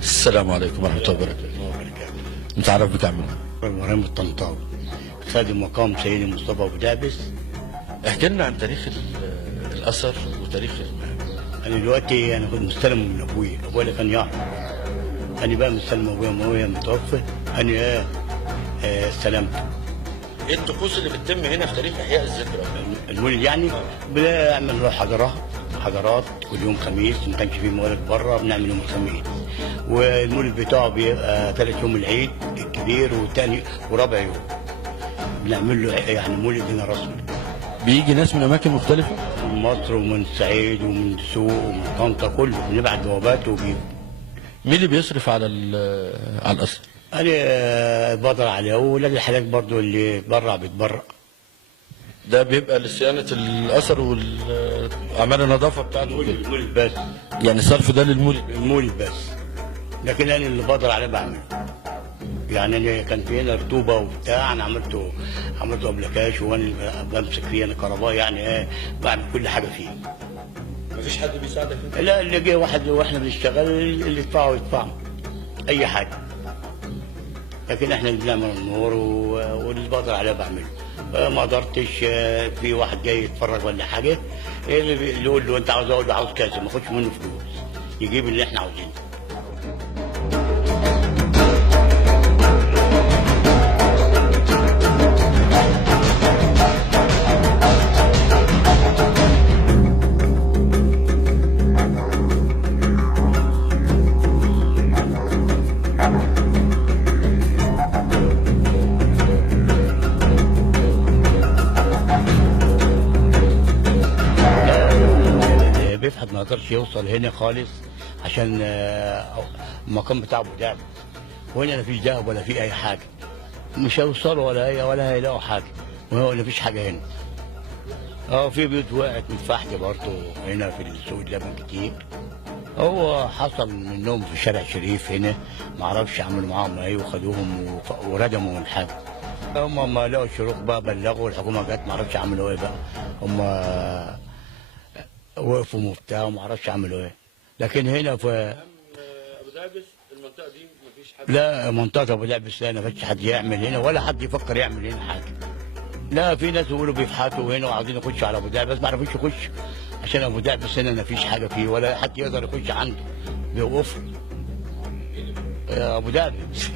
السلام عليكم ورحمة الله وبركاته. متعرف بك عمنا؟ ابراهيم الطنطاوي، خادم مقام سيدي مصطفى ابو دعبس. احكي لنا عن تاريخ الاثر وتاريخ انا دلوقتي انا كنت مستلم من ابويا اللي كان يعرف. انا بقى مستلم ابويا متوفى، انا استلمت. ايه الطقوس اللي بتتم هنا في تاريخ احياء الذكرى؟ المولد يعني بنعمل له حضارات كل يوم خميس، ما كانش فيه موالد بره بنعمل يوم الخميس. والمولد بتاعه بيبقى ثالث يوم العيد الكبير وثاني ورابع يوم بنعمل له يعني مولد هنا رسمي. بيجي ناس من اماكن مختلفه؟ من مصر ومن الصعيد ومن السوق ومن طنطا، كله بنبعت جوابات وبيجوا. مين اللي بيصرف على الاثر؟ انا بقدر عليه، ولاد الحلال برضو اللي بتبرع بتبرع. ده بيبقى لصيانه الاثر واعمال النظافه بتاعته. المولد بس، يعني الصرف ده المولد بس، لكن انا اللي بقدر عليه بعمله. يعني انا كان في هنا رطوبه وبتاع، انا عملته ابلكاش، وانا بمسك فيه انا كهرباء، يعني بعمل كل حاجه فيه. مفيش حد بيساعدك انت؟ لا، اللي جه واحد واحنا بنشتغل اللي يدفعه اي حاجه. لكن احنا اللي بنعمل النور واللي بقدر عليه بعمله. ما قدرتش، في واحد جاي يتفرج ولا حاجه، اللي يقول له انت عاوز، اقول له عاوز كذا، ما اخدش منه فلوس، يجيب اللي احنا عاوزينه. بيفحت ما يقدرش يوصل هنا خالص، عشان المقام بتاع ابو دعبس، وهنا ما فيش دهب ولا في اي حاجه، مش هيوصلوا ولا هيلاقوا حاجه، وهو ما فيش حاجه هنا. في بيوت وقعت من الفحت برضه هنا في السوق اللبن كتير. هو حصل منهم في شارع شريف هنا، ما اعرفش عملوا معاهم ايه، وخدوهم وردموا الحاجه. هم ما لقوا الشروق بقى بلغوا الحكومه، جت ما اعرفش عملوا ايه بقى، هم وقفوا وبتاع وما اعرفش عملوا ايه. لكن هنا في ابو دعبس المنطقه دي مفيش حد؟ لا، منطقه ابو دعبس لا، ما فيش حد يعمل هنا، ولا حد يفكر يعمل هنا حاجه. لا، في ناس يقولوا بيفحتوا هنا وعاوزين يخشوا على ابو دعبس، بس ما عرفوش يخشوا، عشان ابو دعبس هنا ما فيش حاجه فيه، ولا حد يقدر يخش عنده، بيوقفوا ابو دعبس.